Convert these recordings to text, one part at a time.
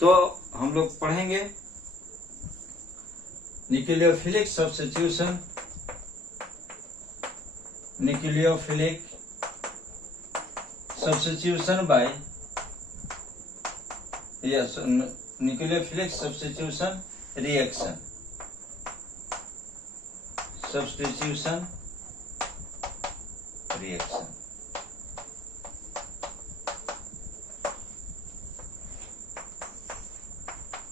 तो हम लोग पढ़ेंगे nucleophilic substitution, nucleophilic substitution by nucleophilic substitution reaction, substitution reaction.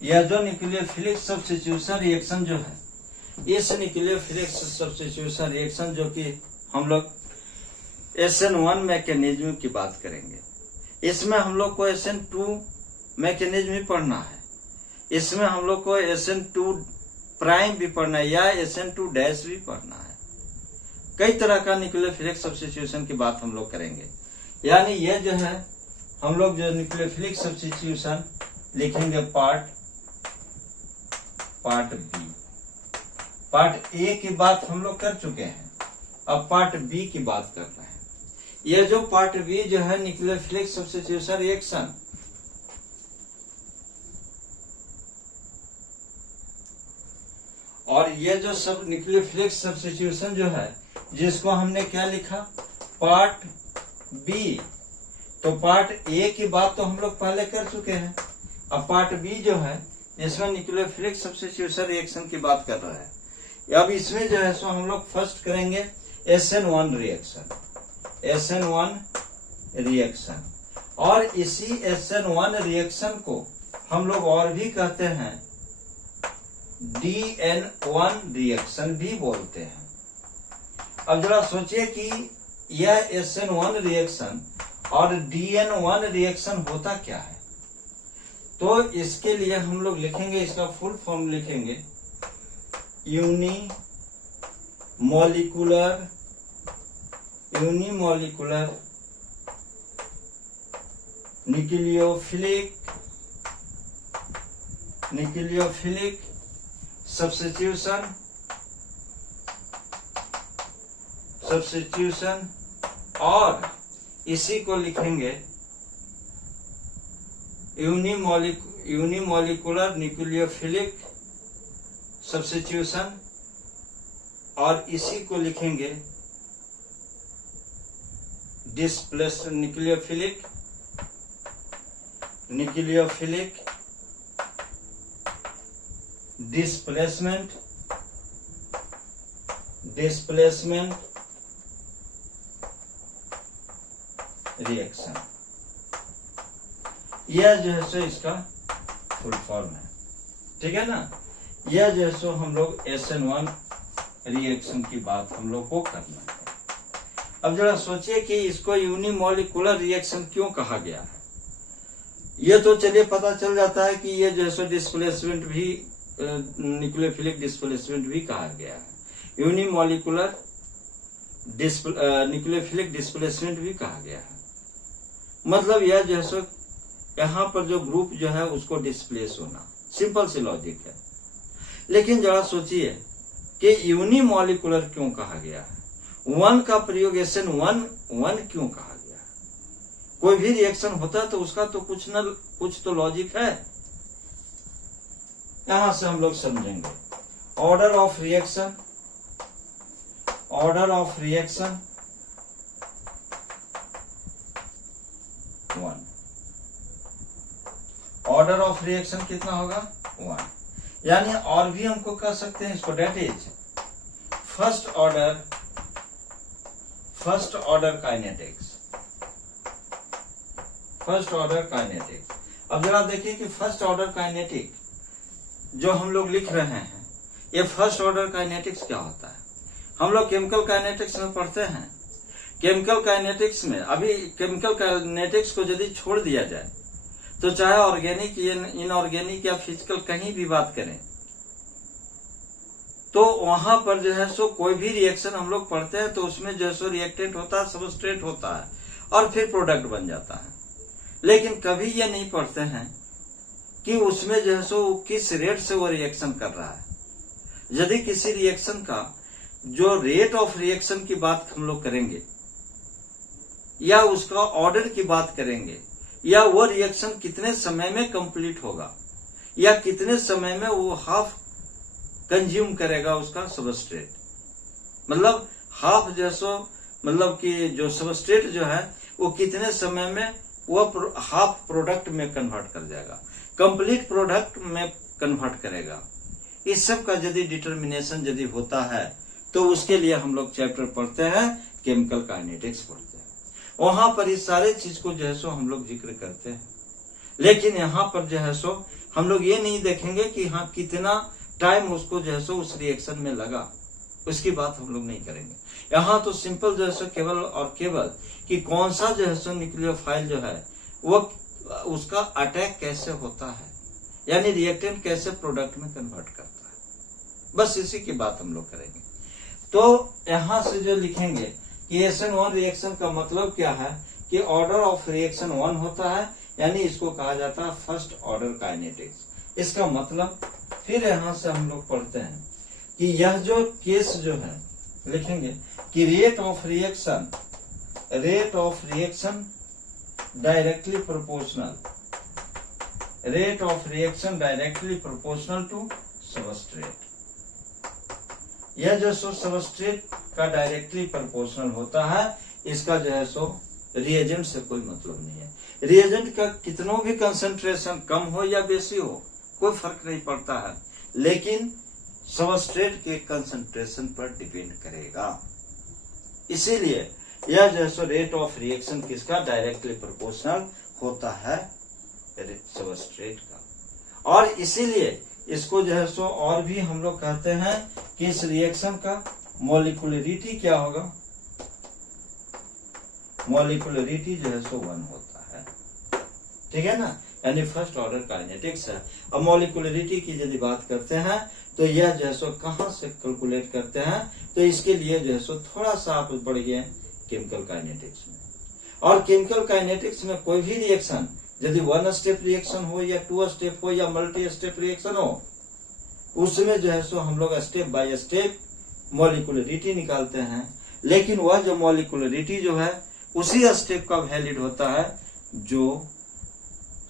यह जो न्यूक्लियोफिलिक सब्स्टिट्यूशन रिएक्शन जो है, इस न्यूक्लियोफिलिक सब्स्टिट्यूशन रिएक्शन जो कि हम लोग SN1 मैकेनिज्म की बात करेंगे, इसमें हम लोग को SN2 मैकेनिज्म भी पढ़ना है, इसमें हम लोग को SN2 प्राइम भी पढ़ना है या SN2 डैश भी पढ़ना है। कई तरह का न्यूक्लियोफिलिक सब्स्टिट्यूशन की बात हम लोग करेंगे। यानी ये जो है हम लोग जो न्यूक्लियोफिलिक सब्स्टिट्यूशन लिखेंगे पार्ट बी। पार्ट ए की बात हम लोग कर चुके हैं, अब पार्ट बी की बात कर रहे हैं। यह जो पार्ट बी जो है न्यूक्लियोफिलिक सब्स्टिट्यूशन रिएक्शन, और ये जो सब न्यूक्लियोफिलिक सब्स्टिट्यूशन जो है जिसको हमने क्या लिखा पार्ट बी, तो पार्ट ए की बात तो हम लोग पहले कर चुके हैं। अब पार्ट बी जो है इसमें न्यूक्लियोफिलिक सब्स्टिट्यूशन रिएक्शन की बात कर रहा है। अब इसमें जो है सो हम लोग फर्स्ट करेंगे SN1 रिएक्शन, SN1 रिएक्शन, और इसी SN1 रिएक्शन को हम लोग और भी कहते हैं DN1 रिएक्शन भी बोलते हैं। अब जरा सोचिए कि यह SN1 रिएक्शन और DN1 रिएक्शन होता क्या है। तो इसके लिए हम लोग लिखेंगे, इसका फुल फॉर्म लिखेंगे यूनिमोलिकुलर न्यूक्लियोफिलिक सब्स्टिट्यूशन, और इसी को लिखेंगे यूनिमोलिकुलर न्यूक्लियोफिलिक सब्स्टिट्यूशन, और इसी को लिखेंगे डिस्प्लेस्ड न्यूक्लियोफिलिक डिस्प्लेसमेंट रिएक्शन। यह जो है सो इसका फुल फॉर्म है, ठीक है ना। यह जो है सो हम लोग SN1 रिएक्शन की बात हम लोग को करना है। अब जरा सोचिए कि इसको यूनिमोलिकुलर रिएक्शन क्यों कहा गया है। ये तो चलिए पता चल जाता है कि ये जो है सो डिस्प्लेसमेंट भी न्यूक्लियोफिलिक डिस्प्लेसमेंट भी कहा गया है, यूनिमोलिकुलर न्यूक्लियोफिलिक डिस्प्लेसमेंट भी कहा गया है। मतलब यह जो है सो यहाँ पर जो ग्रुप जो है उसको डिस्प्लेस होना, सिंपल सी लॉजिक है। लेकिन जरा सोचिए कि यूनिमोलिकुलर क्यों कहा गया है, 1 का प्रयोग SN1 क्यों कहा गया है। कोई भी रिएक्शन होता है तो उसका तो कुछ तो लॉजिक है। यहां से हम लोग समझेंगे order of reaction 1, order of reaction कितना होगा 1। यानी और भी हमको कह सकते हैं इसको, that is first order kinetics. अब जरा देखिए कि फर्स्ट ऑर्डर काइनेटिक जो हम लोग लिख रहे हैं, ये फर्स्ट ऑर्डर काइनेटिक्स क्या होता है। हम लोग केमिकल काइनेटिक्स में पढ़ते हैं। केमिकल काइनेटिक्स में अभी केमिकल काइनेटिक्स को यदि छोड़ दिया जाए तो चाहे ऑर्गेनिक इनऑर्गेनिक या फिजिकल कहीं भी बात करें तो वहां पर जो है सो कोई भी रिएक्शन हम लोग पढ़ते हैं तो उसमें जो है सो रिएक्टेंट होता है, सबस्ट्रेट होता है और फिर प्रोडक्ट बन जाता है। लेकिन कभी ये नहीं पढ़ते हैं कि उसमें जो है सो किस रेट से वो रिएक्शन कर रहा है। यदि किसी रिएक्शन का जो रेट ऑफ रिएक्शन की बात हम लोग करेंगे या उसका ऑर्डर की बात करेंगे या वो रिएक्शन कितने समय में कंप्लीट होगा, या कितने समय में वो हाफ कंज्यूम करेगा उसका सबस्ट्रेट, मतलब हाफ जैसो मतलब कि जो सबस्ट्रेट जो है वो कितने समय में वो हाफ प्रोडक्ट में कन्वर्ट कर जाएगा, कंप्लीट प्रोडक्ट में कन्वर्ट करेगा। इस सब का यदि डिटर्मिनेशन यदि होता है तो उसके लिए हम लोग चैप्टर पढ़ते हैं, केमिकल काइनेटिक्स पढ़ते हैं। वहां पर इस सारे चीज को जो है सो हम लोग जिक्र करते हैं, लेकिन यहाँ पर जो है सो हम लोग ये नहीं देखेंगे कि हाँ कितना टाइम उसको जो है सो उस रिएक्शन में लगा, उसकी बात हम लोग नहीं करेंगे। यहाँ तो सिंपल जो है सो केवल और केवल कि कौन सा जो है सो न्यूक्लियोफाइल जो है वो उसका अटैक कैसे होता है, यानी रिएक्टेंट कैसे प्रोडक्ट में कन्वर्ट करता है, बस इसी की बात हम लोग करेंगे। तो यहाँ से जो लिखेंगे कि SN1 रिएक्शन का मतलब क्या है कि ऑर्डर ऑफ रिएक्शन 1 होता है, यानी इसको कहा जाता है फर्स्ट ऑर्डर काइनेटिक्स। इसका मतलब फिर यहाँ से हम लोग पढ़ते हैं कि यह जो केस जो है लिखेंगे कि rate of reaction directly proportional to substrate. यह जो सो सबस्ट्रेट का डायरेक्टली प्रोपोर्शनल होता है, इसका जो है सो रिएजेंट से कोई मतलब नहीं है। रिएजेंट का कितनों भी कंसंट्रेशन कम हो या बेसी हो कोई फर्क नहीं पड़ता है, लेकिन सबस्ट्रेट के कंसंट्रेशन पर डिपेंड करेगा। इसीलिए यह जो है सो रेट ऑफ रिएक्शन किसका डायरेक्टली प्रोपोर्शनल होता है, सबस्ट्रेट का। और इसीलिए इसको जो है सो और भी हम लोग कहते हैं कि इस रिएक्शन का मॉलिक्यूलरिटी क्या होगा, मॉलिक्यूलरिटी जो है सो 1 होता है, ठीक है ना, यानी फर्स्ट ऑर्डर काइनेटिक्स है। अब मॉलिक्यूलरिटी की यदि बात करते हैं तो यह जो है सो कहां से कैलकुलेट करते हैं, तो इसके लिए जो है सो थोड़ा सा आप पढ़िए केमिकल काइनेटिक्स में। और केमिकल काइनेटिक्स में कोई भी रिएक्शन यदि 1 स्टेप रिएक्शन हो या 2 स्टेप हो या मल्टी स्टेप रिएक्शन हो, उसमें जो है सो हम लोग स्टेप बाय स्टेप मॉलिक्यूलरिटी निकालते हैं, लेकिन वह जो मॉलिक्यूलरिटी जो है उसी स्टेप का वैलिड होता है जो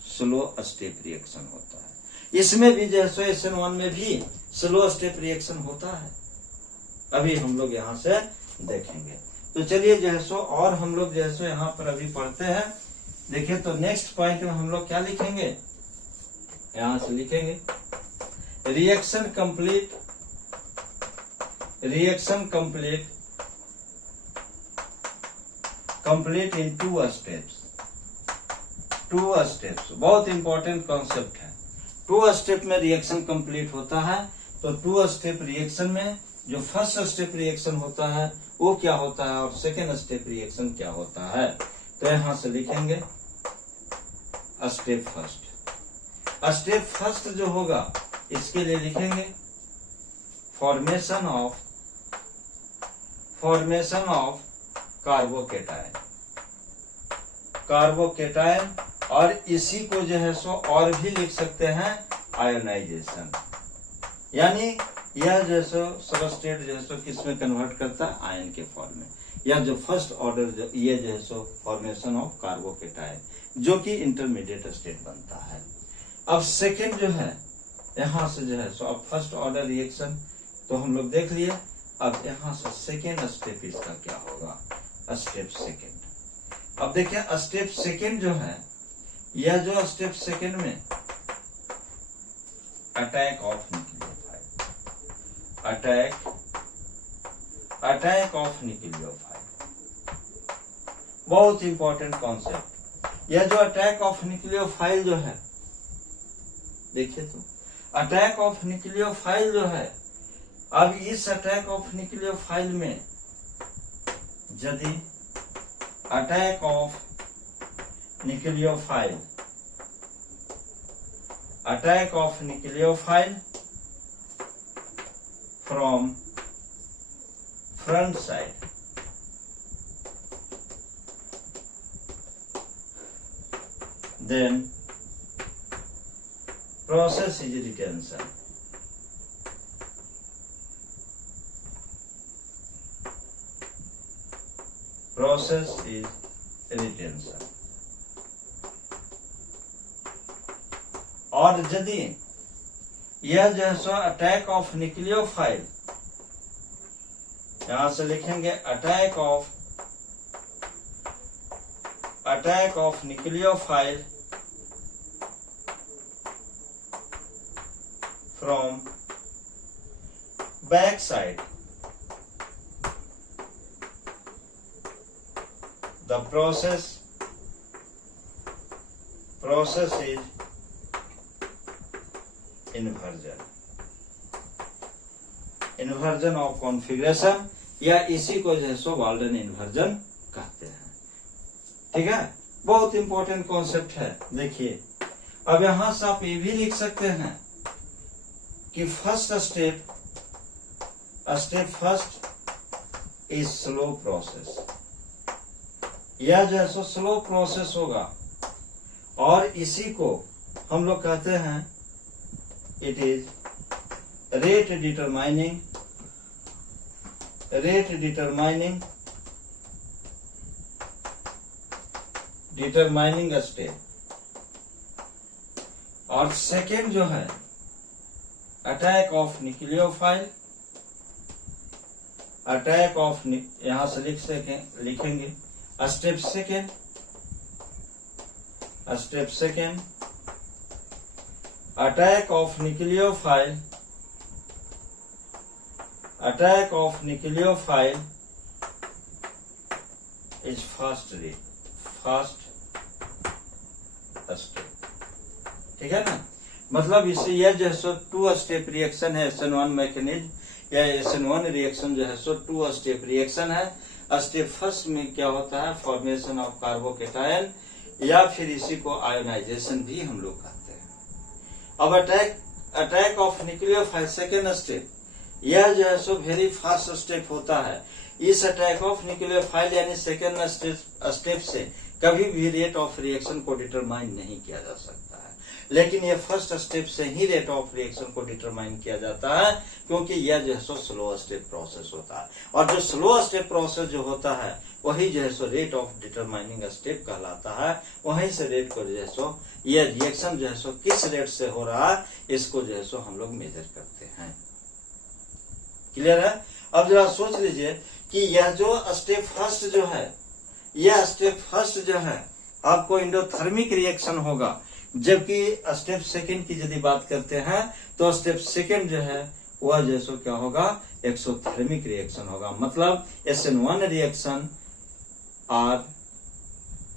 स्लो स्टेप रिएक्शन होता है। इसमें भी जो है सो SN1 में भी स्लो स्टेप रिएक्शन होता है, अभी हम लोग यहाँ से देखेंगे। तो चलिए जो है सो और हम लोग जो है सो यहाँ पर अभी पढ़ते हैं। देखिए तो नेक्स्ट पॉइंट में हम लोग क्या लिखेंगे, यहां से लिखेंगे reaction complete in 2 steps. 2 steps बहुत इंपॉर्टेंट कॉन्सेप्ट है। 2 स्टेप में रिएक्शन कंप्लीट होता है, तो 2 स्टेप रिएक्शन में जो फर्स्ट स्टेप रिएक्शन होता है वो क्या होता है और सेकेंड स्टेप रिएक्शन क्या होता है। तो यहां से लिखेंगे स्टेप फर्स्ट। स्टेप फर्स्ट जो होगा इसके लिए लिखेंगे फॉर्मेशन ऑफ कार्बोकेटायन, और इसी को जो है सो और भी लिख सकते हैं आयोनाइजेशन, यानी यह जो सो सबस्ट्रेट जो है सो किसमें कन्वर्ट करता है, आयन के फॉर्म में। या जो फर्स्ट ऑर्डर ये जो है सो फॉर्मेशन ऑफ कार्बोकेटायन जो कि इंटरमीडिएट स्टेट बनता है। अब सेकेंड जो है यहां से जो है सो अब फर्स्ट ऑर्डर रिएक्शन तो हम लोग देख लिए, अब यहां से सेकेंड स्टेप इसका क्या होगा, स्टेप सेकेंड। अब देखिए स्टेप सेकेंड जो है, यह जो स्टेप सेकेंड में अटैक ऑफ न्यूक्लियोफाइल, बहुत इंपॉर्टेंट कॉन्सेप्ट। यह जो अटैक ऑफ न्यूक्लियोफाइल जो है, देखिए तो अटैक ऑफ न्यूक्लियोफाइल जो है, अब इस अटैक ऑफ न्यूक्लियोफाइल में यदि attack of nucleophile from front side, then process is retention. Process is retention. और यदि यह जो है सो अटैक ऑफ न्यूक्लियोफाइल, यहां से लिखेंगे attack of nucleophile from back side, the process is inversion of configuration, या इसी को जो है सो वाल्डन इन्वर्जन कहते हैं। ठीक है, बहुत इंपॉर्टेंट कॉन्सेप्ट है। देखिए अब यहां से आप ये भी लिख सकते हैं कि first step first is slow process, यह जो है सो स्लो प्रोसेस होगा और इसी को हम लोग कहते हैं it is rate determining step. और सेकेंड जो है अटैक ऑफ न्यूक्लियोफाइल, यहां से लिखेंगे step second attack of nucleophile is first step. ठीक है ना, मतलब इससे यह जो है सो 2 स्टेप रिएक्शन है। SN1 मैकेनिज्म या SN1 रिएक्शन जो है सो 2 स्टेप रिएक्शन है। स्टेप फर्स्ट में क्या होता है, फॉर्मेशन ऑफ कार्बोकेटायन, या फिर इसी को आयोनाइजेशन भी हम लोग कहते हैं। अब attack of nucleophile second step, यह जो है सो वेरी फास्ट स्टेप होता है। इस अटैक ऑफ न्यूक्लियोफाइल यानी सेकेंड स्टेप से कभी भी रेट ऑफ रिएक्शन को डिटरमाइन नहीं किया जा सकता है, लेकिन ये फर्स्ट स्टेप से ही रेट ऑफ रिएक्शन को डिटरमाइन किया जाता है, क्योंकि यह जो है सो स्लो स्टेप प्रोसेस होता है। और जो स्लो स्टेप प्रोसेस जो होता है वही जो है so rate of determining step कहलाता है। वहीं से रेट को जो है सो यह रिएक्शन जो है सो किस रेट से हो रहा है इसको जो है सो हम लोग मेजर करते हैं। क्लियर है? अब जरा सोच लीजिए कि यह जो स्टेप फर्स्ट जो है, यह स्टेप फर्स्ट जो है आपको एंडोथर्मिक रिएक्शन होगा, जबकि स्टेप सेकंड की यदि बात करते हैं तो स्टेप सेकंड जो है वह जो सो क्या होगा, एक्सोथर्मिक रिएक्शन होगा। मतलब SN1 reaction are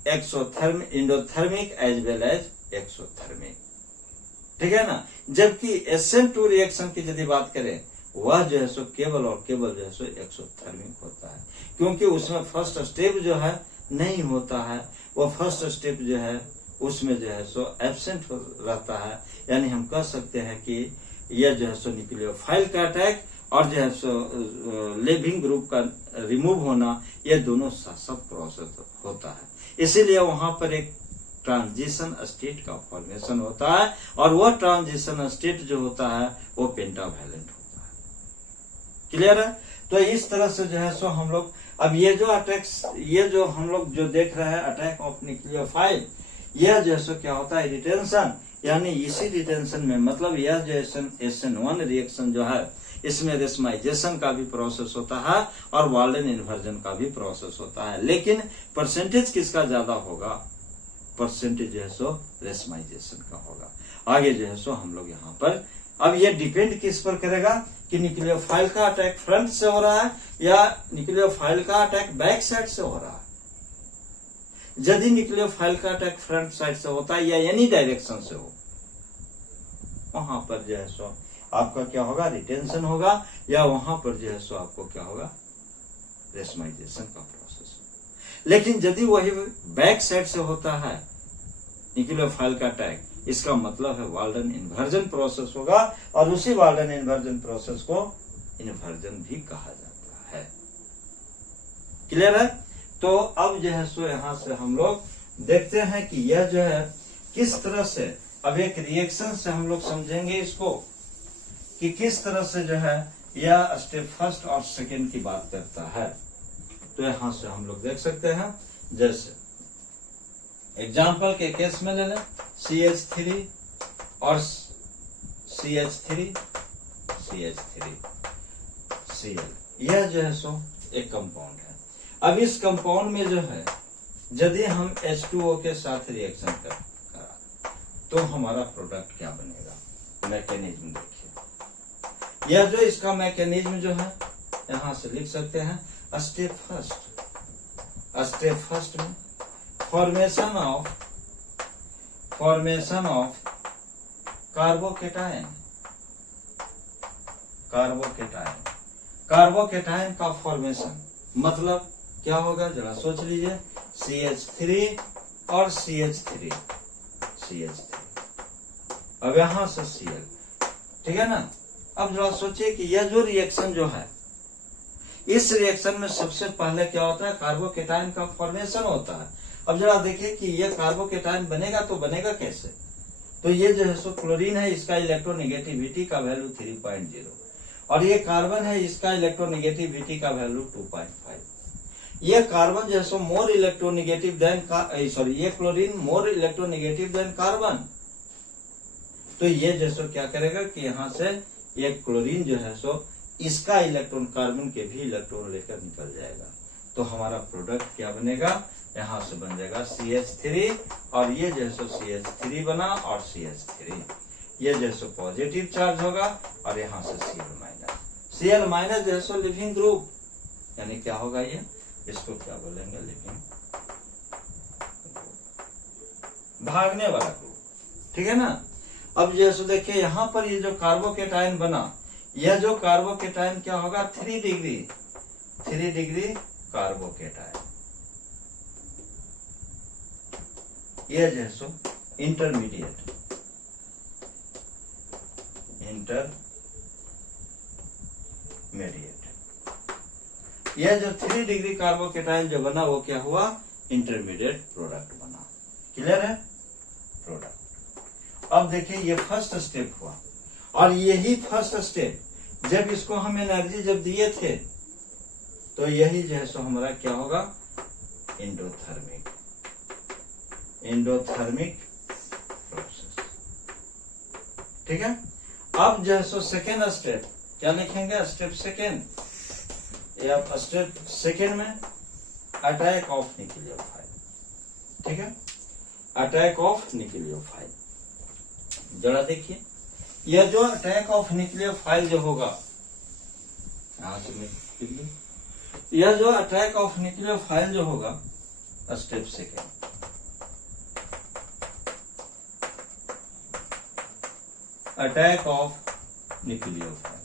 endothermic as well as exothermic. ठीक है ना, जबकि SN2 रिएक्शन की यदि बात करें वह जो है सो केवल और केवल जो है सो एक्सोथर्मिक होता है, क्योंकि उसमें फर्स्ट स्टेप जो है नहीं होता है। वो फर्स्ट स्टेप जो है उसमें जो है सो एब्सेंट रहता है। यानी हम कह सकते हैं कि यह जो है सो न्यूक्लियोफाइल का अटैक और जो है सो लिविंग ग्रुप का रिमूव होना, यह दोनों सब प्रोसेस होता है। इसीलिए वहां पर एक ट्रांजिशन स्टेट का फॉर्मेशन होता है, और वह ट्रांजिशन स्टेट जो होता है वो पेंटावैलेंट होता है। क्लियर है? तो इस तरह से जो है सो हम लोग अब ये जो हम लोग जो देख रहे हैं अटैक ऑफ न्यूक्लियोफाइल, यह जो है सो क्या होता है, रिटेंशन। यानी इसी रिटेंशन में मतलब यह जो SN1 रिएक्शन जो है इसमें रेशमाइजेशन का भी प्रोसेस होता है और वाल्डन इन्वर्जन का भी प्रोसेस होता है, लेकिन परसेंटेज किसका ज्यादा होगा, परसेंटेज जो है सो रेशमाइजेशन का होगा। आगे जो है सो हम लोग यहाँ पर अब ये डिपेंड किस पर करेगा कि न्यूक्लियोफाइल का अटैक फ्रंट से हो रहा है या न्यूक्लियोफाइल का अटैक बैक साइड से हो रहा है। यदि न्यूक्लियोफाइल का अटैक फ्रंट साइड से होता है या एनी डायरेक्शन से हो, वहां पर जो है सो आपका क्या होगा, रिटेंशन होगा, या वहां पर जो है सो आपको क्या होगा, रेशमाइजेशन का प्रोसेस। लेकिन यदि वही बैक साइड से होता है न्यूक्लियोफाइल का अटैक, इसका मतलब है वाल्डन इन्वर्जन प्रोसेस होगा, और उसी वाल्डन इन्वर्जन प्रोसेस को इन्वर्जन भी कहा जाता है। क्लियर है? तो अब जो है सो यहां से हम लोग देखते हैं कि यह जो है किस तरह से, अब एक रिएक्शन से हम लोग समझेंगे इसको कि किस तरह से जो है यह स्टेप फर्स्ट और सेकेंड की बात करता है। तो यहां से हम लोग देख सकते हैं, जैसे एग्जाम्पल के केस में ले लें CH3 और CH3 CH3 Cl, यह जो है सो एक कंपाउंड है। अब इस कंपाउंड में जो है यदि हम H2O के साथ रिएक्शन करा तो हमारा प्रोडक्ट क्या बनेगा, मैकेनिज्म देखिए। यह जो इसका मैकेनिज्म जो है यहां से लिख सकते हैं। स्टेप फर्स्ट में फॉर्मेशन ऑफ कार्बोकेटाइन का फॉर्मेशन मतलब क्या होगा, जरा सोच लीजिए। CH3 और CH3 अब यहां से Cl, ठीक है ना। अब जरा सोचिए कि यह जो रिएक्शन जो है, इस रिएक्शन में सबसे पहले क्या होता है, कार्बोकेटाइन का फॉर्मेशन होता है। अब जरा देखिए कि यह कार्बोकेटाइन बनेगा तो बनेगा कैसे। तो ये जो है सो क्लोरीन है, इसका इलेक्ट्रोनेगेटिविटी का वैल्यू 3.0 और ये कार्बन है, इसका इलेक्ट्रोनेगेटिविटी का वैल्यू 2.5। ये कार्बन जो है सो मोर इलेक्ट्रोनेगेटिव देन ये chlorine more electronegative than carbon. तो ये जो सो क्या करेगा कि यहाँ से ये क्लोरीन जो है सो इसका इलेक्ट्रॉन कार्बन के भी इलेक्ट्रॉन लेकर निकल जाएगा। तो हमारा प्रोडक्ट क्या बनेगा, यहाँ से बन जाएगा CH3 और ये जो है सो CH3 बना और CH3 ये जो है सो पॉजिटिव चार्ज होगा और यहाँ से Cl माइनस जो है सो लिविंग ग्रुप, यानी क्या होगा ये, इसको क्या बोलेंगे, लिविंग भागने वाला ग्रुप, ठीक है ना। अब जो है सो देखिए यहाँ पर ये जो कार्बोकेटाइन बना, यह जो कार्बोकेटाइन क्या होगा 3 डिग्री कार्बोकेटाइन, यह जो है सो इंटरमीडिएट यह जो 3 डिग्री कार्बोकेटाइन जो बना वो क्या हुआ, इंटरमीडिएट प्रोडक्ट बना। क्लियर है, प्रोडक्ट। अब देखिए ये फर्स्ट स्टेप हुआ और यही फर्स्ट स्टेप जब इसको हम एनर्जी जब दिए थे तो यही जो है सो हमारा क्या होगा, एंडोथर्मिक प्रोसेस, ठीक है। अब जो है सो सेकेंड स्टेप क्या लिखेंगे, स्टेप सेकेंड, या स्टेप सेकेंड में अटैक ऑफ न्यूक्लियोफाइल, ठीक है, अटैक ऑफ न्यूक्लियोफाइल। जरा देखिए यह जो अटैक ऑफ न्यूक्लियोफाइल जो होगा, यह जो अटैक ऑफ न्यूक्लियोफाइल जो होगा step second, attack of nucleophile.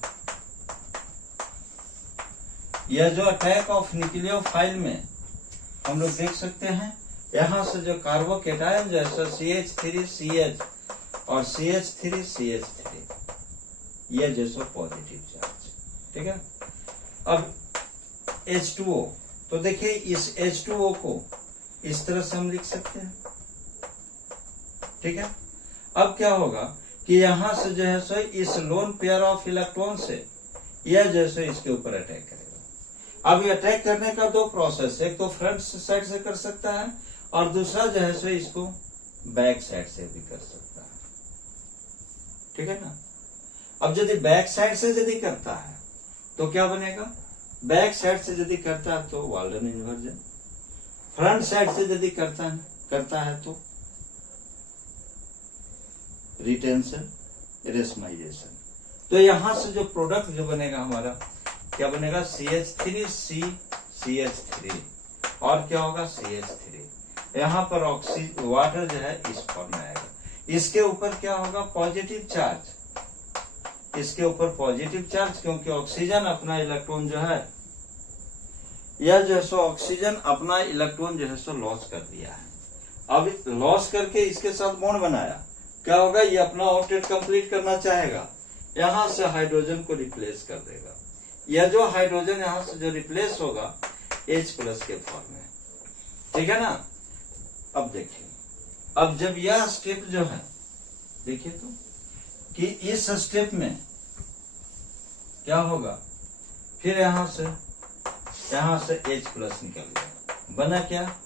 यह जो अटैक ऑफ न्यूक्लियोफाइल में हम लोग देख सकते हैं, यहां से जो कार्बोकेटाइन जैसा CH3CH और CH3CH3 ये जैसा पॉजिटिव चार्ज, ठीक है। अब H2O, तो देखिए इस H2O को इस तरह से हम लिख सकते हैं, ठीक है। अब क्या होगा कि यहां से जो है सो इस लोन पेयर ऑफ इलेक्ट्रॉन से यह जैसे इसके ऊपर अटैक करेगा। अब ये अटैक करने का दो प्रोसेस है, एक तो फ्रंट साइड से कर सकता है और दूसरा जो है सो इसको बैक साइड से भी कर सकता है, ठीक है ना। अब यदि बैक साइड से यदि करता है तो क्या बनेगा, बैक साइड से यदि करता है तो वाल्डन इन्वर्जन, फ्रंट साइड से यदि करता है तो रिटेंशन इरेस्माइजेशन। तो यहां से जो प्रोडक्ट जो बनेगा हमारा क्या बनेगा, CH3CH3 और क्या होगा CH3। यहाँ पर ऑक्सीजन वाटर जो है इस फॉर्म में आएगा, इसके ऊपर क्या होगा पॉजिटिव चार्ज, इसके ऊपर पॉजिटिव चार्ज, क्योंकि ऑक्सीजन अपना इलेक्ट्रॉन जो है यह जो है सो ऑक्सीजन अपना इलेक्ट्रॉन जो है सो लॉस कर दिया है। अब लॉस करके इसके साथ बॉन्ड बनाया, क्या होगा, ये अपना ऑक्टेट कंप्लीट करना चाहेगा, यहां से हाइड्रोजन को रिप्लेस कर देगा। यह जो हाइड्रोजन यहां से जो रिप्लेस होगा H+ के फॉर्म में, ठीक है ना। अब देखिए, अब जब यह स्टेप जो है देखिए तो कि इस स्टेप में क्या होगा, फिर यहां से H+ निकल गया, बना क्या,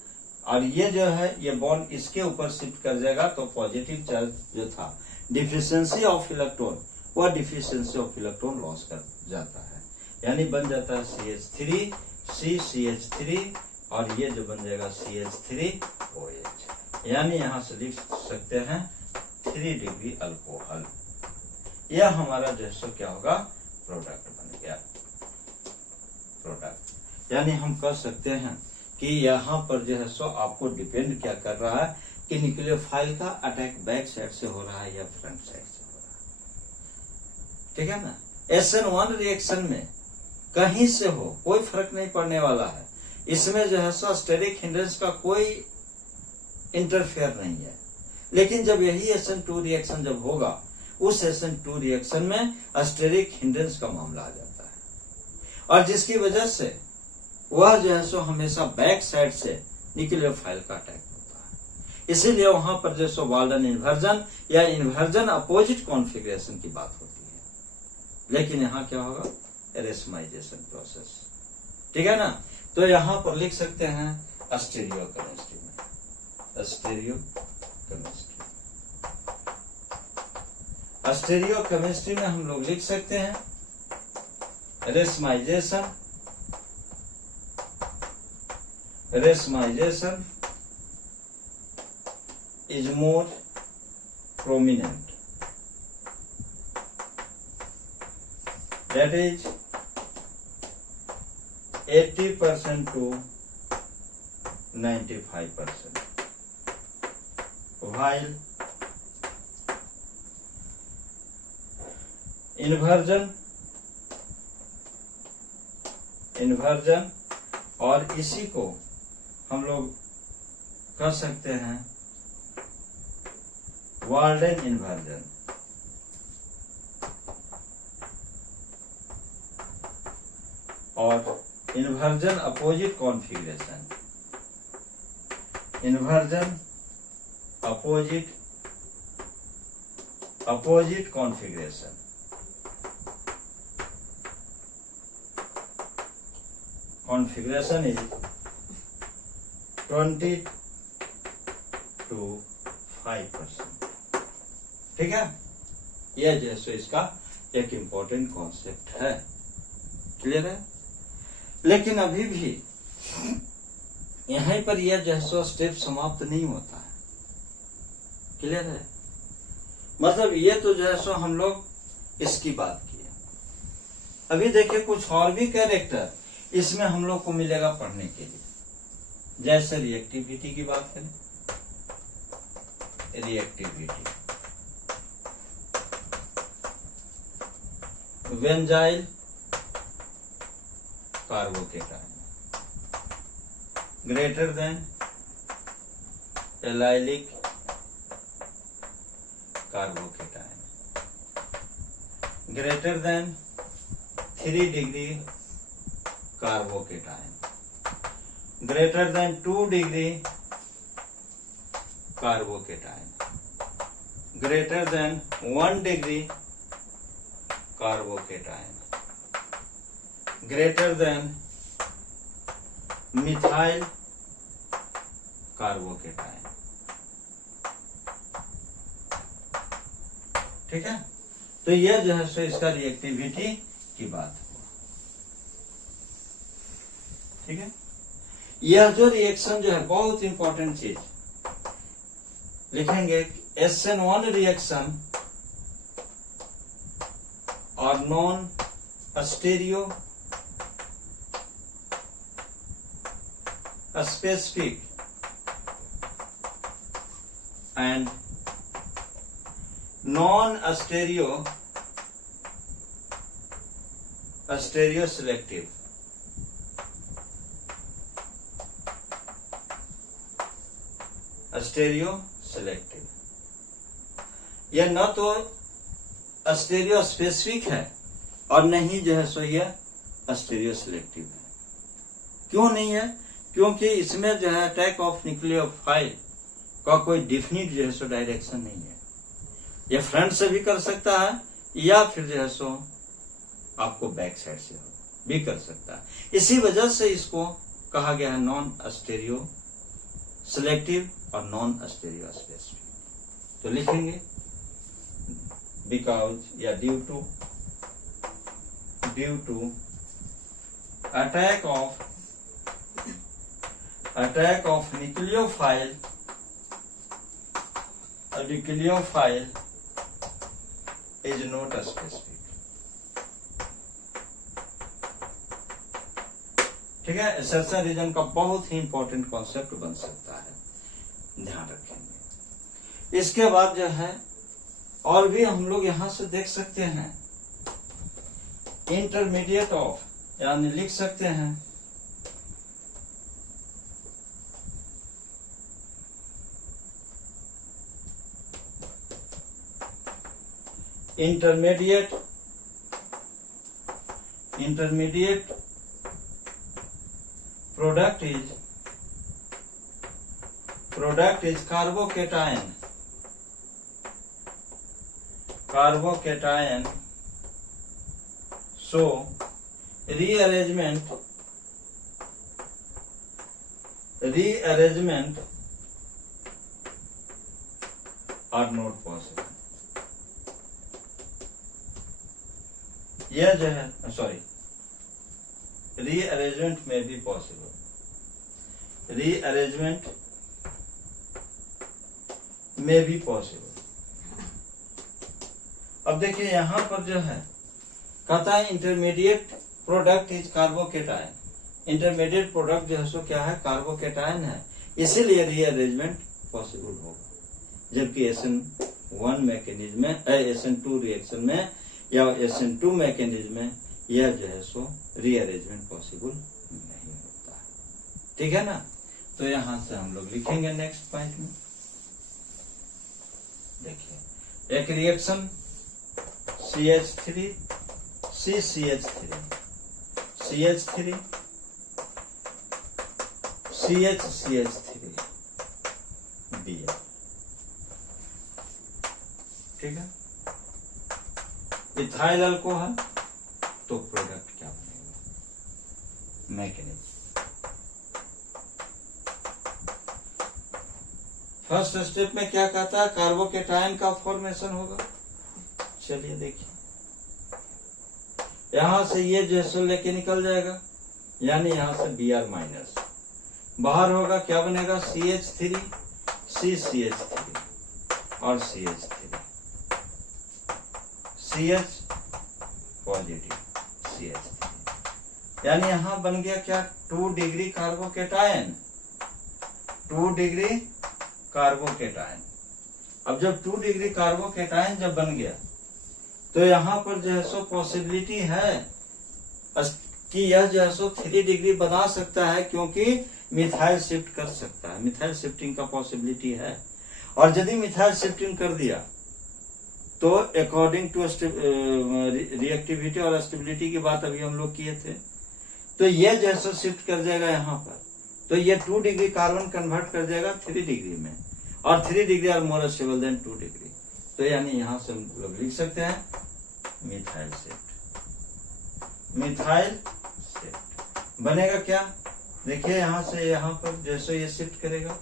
और ये जो है ये बॉन्ड इसके ऊपर शिफ्ट कर जाएगा, तो पॉजिटिव चार्ज जो था डिफिशियंसी ऑफ इलेक्ट्रॉन, वह डिफिशियंसी ऑफ इलेक्ट्रॉन लॉस कर जाता है, यानी बन जाता है CH3 CCH3 और ये जो बन जाएगा CH3OH, यानी यहां से लिख सकते हैं 3 डिग्री अल्कोहल। यह हमारा जो है सो क्या होगा, प्रोडक्ट बन गया, प्रोडक्ट। यानी हम कह सकते हैं कि यहाँ पर जो है सो आपको डिपेंड क्या कर रहा है कि न्यूक्लियोफाइल का अटैक बैक साइड से हो रहा है या फ्रंट साइड से हो रहा है, ठीक है ना। SN1 रिएक्शन में कहीं से हो कोई फर्क नहीं पड़ने वाला है, इसमें जो है सो स्टेरिक हिंड्रेंस का कोई इंटरफेयर नहीं है। लेकिन जब यही SN2 रिएक्शन जब होगा, उस SN2 रिएक्शन में स्टेरिक हिंड्रेंस का मामला आ जाता है, और जिसकी वजह से वह जो है सो हमेशा बैक साइड से न्यूक्लियोफाइल का अटैक होता है। इसीलिए वहां पर जो सो वाल्डन इन्वर्जन या इन्वर्जन अपोजिट कॉन्फ़िगरेशन की बात होती है। लेकिन यहाँ क्या होगा, एरेस्माइजेशन प्रोसेस, ठीक है ना। तो यहाँ पर लिख सकते हैं स्टीरियोकेमिस्ट्री में, स्टीरियोकेमिस्ट्री में हम लोग लिख सकते हैं racemisation is more prominent, that is 80% to 95%, while inversion और इसी को हम लोग कर सकते हैं वाल्डन इन्वर्जन, और inversion opposite configuration, inversion opposite configuration, configuration is 20 to 5%, ठीक है। यह जो है इसका एक इंपॉर्टेंट कॉन्सेप्ट है, क्लियर है। लेकिन अभी भी यहीं पर यह जो है स्टेप समाप्त नहीं होता है, क्लियर है। मतलब ये तो जो है हम लोग इसकी बात किए। अभी देखिए कुछ और भी कैरेक्टर इसमें हम लोग को मिलेगा पढ़ने के लिए, जैसे रिएक्टिविटी की बात करें, reactivity, benzyl carbocation greater than allylic carbocation greater than 3 degree carbocation greater than 2 degree carbocation greater than 1 degree carbocation greater than methyl carbocation, ठीक है। तो यह जो है सो इसका रिएक्टिविटी की बात हुआ, ठीक है। यह जो रिएक्शन जो है बहुत इंपॉर्टेंट चीज लिखेंगे, SN1 रिएक्शन और non stereo specific and non stereo selective, stereo selective. यह न तो स्टीरियो स्पेसिफिक है और नहीं जो है सो यह स्टीरियो सिलेक्टिव है। क्यों नहीं है? क्योंकि इसमें जो है अटैक ऑफ न्यूक्लियोफाइल का कोई डिफिनिट जो है सो डायरेक्शन नहीं है। यह फ्रंट से भी कर सकता है या फिर जो है सो आपको बैक साइड से भी कर सकता है। इसी वजह से इसको कहा गया है नॉन स्टीरियो सिलेक्टिव और नॉन स्टीरियो स्पेसिफिक। तो लिखेंगे बिकॉज या due to attack of nucleophile is not specific. ठीक है, असर्शन रीजन का बहुत ही इंपॉर्टेंट कॉन्सेप्ट बन सकता है, ध्यान रखेंगे। इसके बाद जो है और भी हम लोग यहां से देख सकते हैं इंटरमीडिएट ऑफ, यानी लिख सकते हैं intermediate product is carbocation so rearrangement are not possible। यह जो है सॉरी रीअरेंजमेंट में भी पॉसिबल, रीअरेंजमेंट में भी पॉसिबल। अब देखिए यहां पर जो है कहता है intermediate product is carbocation, intermediate product जो है सो क्या है, कार्बोकेटायन है, इसीलिए रीअरेंजमेंट पॉसिबल होगा। जबकि SN1 मैकेनिज्म में SN2 रिएक्शन में या SN2 मैकेनिज्म में यह जो है सो रीअरेंजमेंट पॉसिबल नहीं होता है। ठीक है ना, तो यहां से हम लोग लिखेंगे नेक्स्ट पॉइंट में। देखिए एक reaction CH3 CCH3 CHCH3 Br। ठीक है, इथाइल अल्कोहल, तो प्रोडक्ट क्या बनेगा, मैकेनिज्म। फर्स्ट स्टेप में क्या कहता है, कार्बोकेटायन का फॉर्मेशन होगा। चलिए देखिए यहां से ये जैसे लेके निकल जाएगा, यानी यहां से Br माइनस, बाहर होगा क्या बनेगा, CH3 CCH3 और CH3 CH पॉजिटिव CH3, यानी यहां बन गया क्या, 2 डिग्री कार्बोकेटायन, 2 डिग्री कार्बोकेटायन। अब जब 2 डिग्री कार्बोकेटायन जब बन गया तो यहां पर जो है सो पॉसिबिलिटी है कि यह जो है सो 3 डिग्री बना सकता है, क्योंकि मिथाइल शिफ्ट कर सकता है, मिथाइल शिफ्टिंग का पॉसिबिलिटी है। और यदि मिथाइल शिफ्टिंग कर दिया तो अकॉर्डिंग टू रिएक्टिविटी और स्टेबिलिटी की बात अभी हम लोग किए थे, तो ये जो है सो शिफ्ट कर जाएगा यहाँ पर, तो ये 2 डिग्री कार्बन कन्वर्ट कर जाएगा 3 डिग्री में, और 3 degree are more stable than 2 degree. तो यानी यहां से हम लोग लिख सकते हैं मिथाइल शिफ्ट बनेगा क्या, देखिए यहां से यहां पर जैसे ये शिफ्ट करेगा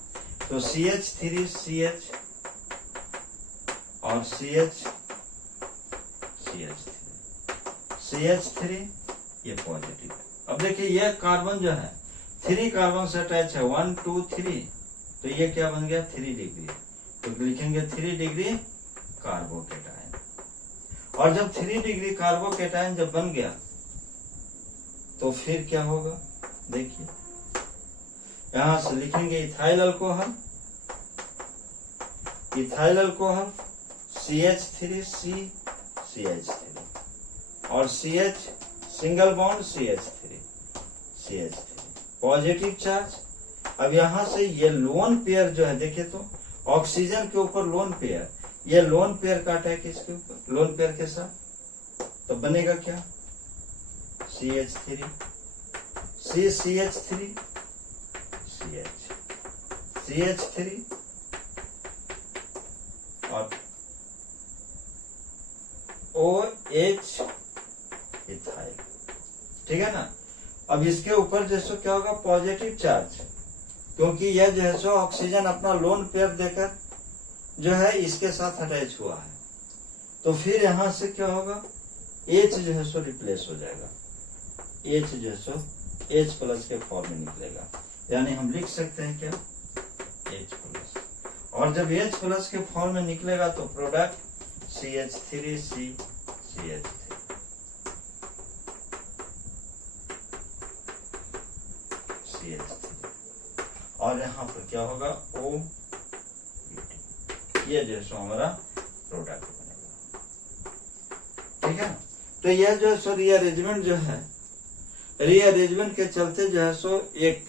तो CH3 CH और CH3 ये पॉजिटिव। अब देखिए ये कार्बन जो है 3 कार्बन से अटैच है, 1 2 3, तो ये क्या बन गया 3 डिग्री, तो लिखेंगे 3 डिग्री कार्बोकेटायन। और जब 3 डिग्री कार्बोकेटायन जब बन गया तो फिर क्या होगा, देखिए यहां से लिखेंगे इथाइल अल्कोहल CH3 CH3 और CH single bond CH3 positive charge. अब यहां से ये लोन पेयर जो है, देखिए तो ऑक्सीजन के ऊपर लोन पेयर, ये लोन पेयर का अटैक इसके ऊपर, लोन पेयर के साथ, तो बनेगा क्या CH3 CH3 CH3 और OH इथाइल। ठीक है ना, अब इसके ऊपर जैसे क्या होगा पॉजिटिव चार्ज, क्योंकि यह जो है सो ऑक्सीजन अपना लोन पेयर देकर जो है इसके साथ अटैच हुआ है, तो फिर यहां से क्या होगा, H जो है सो रिप्लेस हो जाएगा, H जो है सो H प्लस के फॉर्म में निकलेगा, यानी हम लिख सकते हैं क्या, H प्लस। और जब H प्लस के फॉर्म में निकलेगा तो प्रोडक्ट CH3C CH3, और यहाँ पर क्या होगा, O, ये जो है हमारा प्रोडक्ट बनेगा। ठीक है, तो यह जो है सो रीअरेंजमेंट जो है, रीअरेंजमेंट के चलते जो है सो एक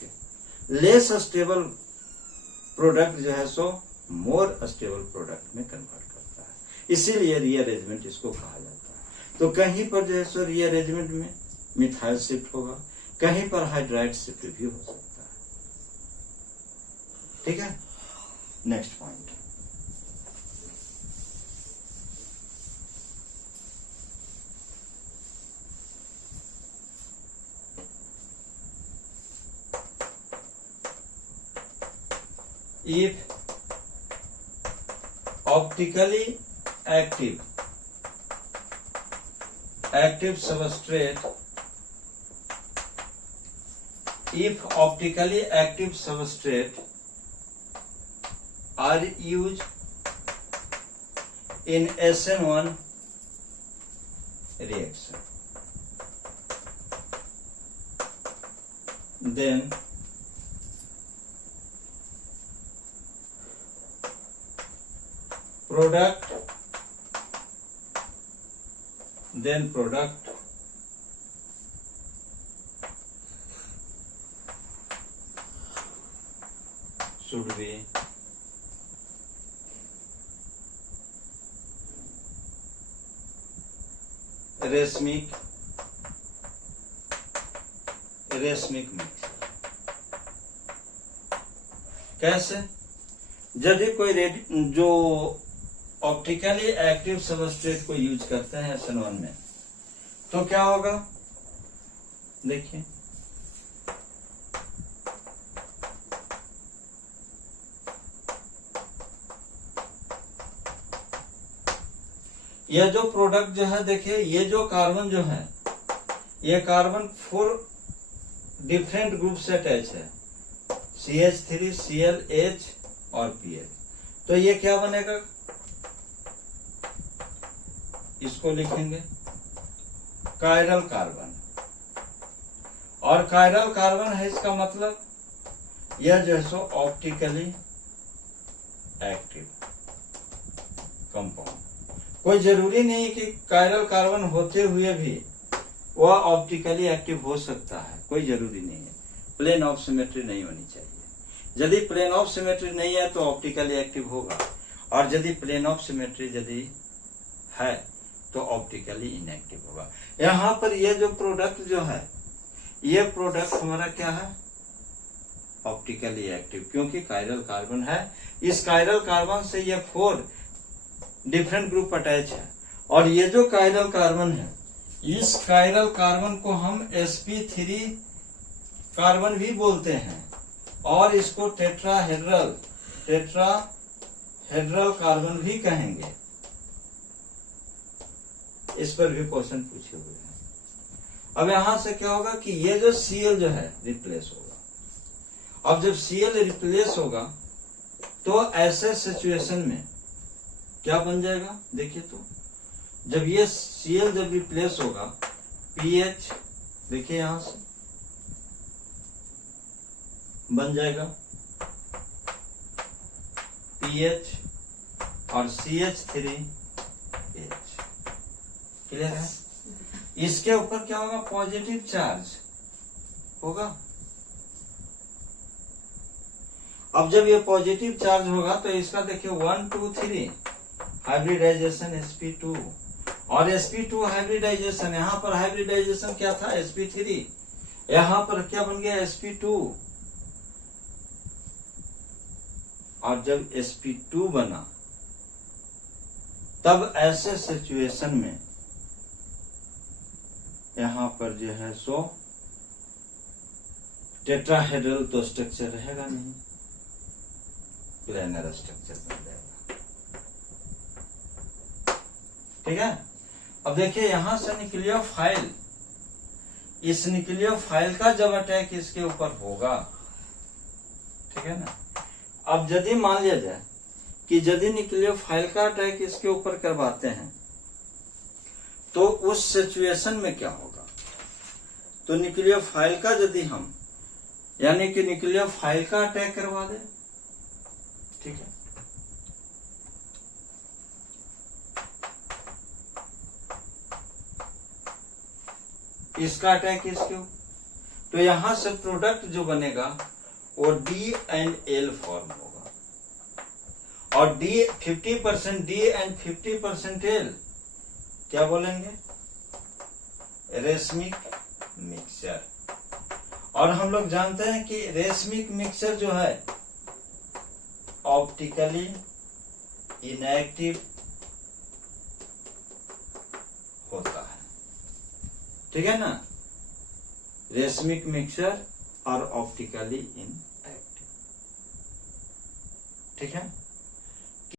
लेस स्टेबल प्रोडक्ट जो है सो मोर स्टेबल प्रोडक्ट में कन्वर्ट करता है, इसीलिए रीअरेंजमेंट इसको कहा जाता है। तो कहीं पर जो है सो रीअरेंजमेंट में मिथाइल शिफ्ट होगा, कहीं पर हाइड्राइड शिफ्ट भी हो सकता है। ठीक है, next point, if optically active substrate, if optically active substrate are used in SN1 reaction, then product should be racemic mix। कैसे, यदि कोई जो ऑप्टिकली एक्टिव सबस्ट्रेट को यूज करते हैं SN1 में, तो क्या होगा, देखिए यह जो प्रोडक्ट जो है, देखिए ये जो कार्बन जो है, ये कार्बन 4 डिफरेंट ग्रुप से अटैच है, CH3 Cl H और PH। तो ये क्या बनेगा, इसको लिखेंगे कायरल कार्बन, और कायरल कार्बन है, इसका मतलब यह जो है सो ऑप्टिकली एक्टिव कंपाउंड। कोई जरूरी नहीं कि कायरल कार्बन होते हुए भी वह ऑप्टिकली एक्टिव हो सकता है, कोई जरूरी नहीं है, प्लेन ऑफ सिमेट्री नहीं होनी चाहिए। यदि प्लेन ऑफ सिमेट्री नहीं है तो ऑप्टिकली एक्टिव होगा, और यदि प्लेन ऑफ सिमेट्री यदि है तो ऑप्टिकली इनएक्टिव होगा। यहाँ पर ये जो प्रोडक्ट जो है, ये प्रोडक्ट हमारा क्या है, ऑप्टिकली एक्टिव, क्योंकि कायरल कार्बन है। इस कायरल कार्बन से ये 4 डिफरेंट ग्रुप अटैच है, और ये जो कायरल कार्बन है, इस कायरल कार्बन को हम sp3 कार्बन भी बोलते हैं, और इसको टेट्राहेड्रल कार्बन भी कहेंगे। इस पर भी क्वेश्चन पूछे हुए हैं। अब यहां से क्या होगा कि ये जो Cl जो है रिप्लेस होगा। अब जब Cl रिप्लेस होगा तो ऐसे सिचुएशन में क्या बन जाएगा, देखिए तो जब ये Cl जब रिप्लेस होगा, pH देखिए यहां से बन जाएगा pH और CH3H, क्लियर है। इसके ऊपर क्या होगा, पॉजिटिव चार्ज होगा। अब जब ये पॉजिटिव चार्ज होगा तो इसका देखिए 1 2 3 हाइब्रिडाइजेशन sp2, और sp2 हाइब्रिडाइजेशन, यहाँ पर हाइब्रिडाइजेशन क्या था, sp3, यहाँ पर क्या बन गया, sp2। और जब sp2 बना तब ऐसे सिचुएशन में यहाँ पर जो है सो टेट्राहेड्रल तो स्ट्रक्चर रहेगा नहीं, प्लेनर स्ट्रक्चर बन जाएगा। ठीक है। अब देखिए यहां से न्यूक्लियोफाइल, इस न्यूक्लियोफाइल का जब अटैक इसके ऊपर होगा, ठीक है ना। अब यदि मान लिया जाए कि यदि न्यूक्लियोफाइल का अटैक इसके ऊपर करवाते हैं तो उस सिचुएशन में क्या होगा। तो न्यूक्लियोफाइल का यदि हम यानी कि न्यूक्लियोफाइल का अटैक करवा दे, ठीक है, इसका अटैक इसके, तो यहां से प्रोडक्ट जो बनेगा वो D&L फॉर्म होगा, और 50% D एंड 50% L क्या बोलेंगे, रेशमिक मिक्सचर। और हम लोग जानते हैं कि रेशमिक मिक्सचर जो है ऑप्टिकली इनएक्टिव होता है, ठीक है ना, रेशमिक मिक्सचर और ऑप्टिकली इनएक्टिव, ठीक है।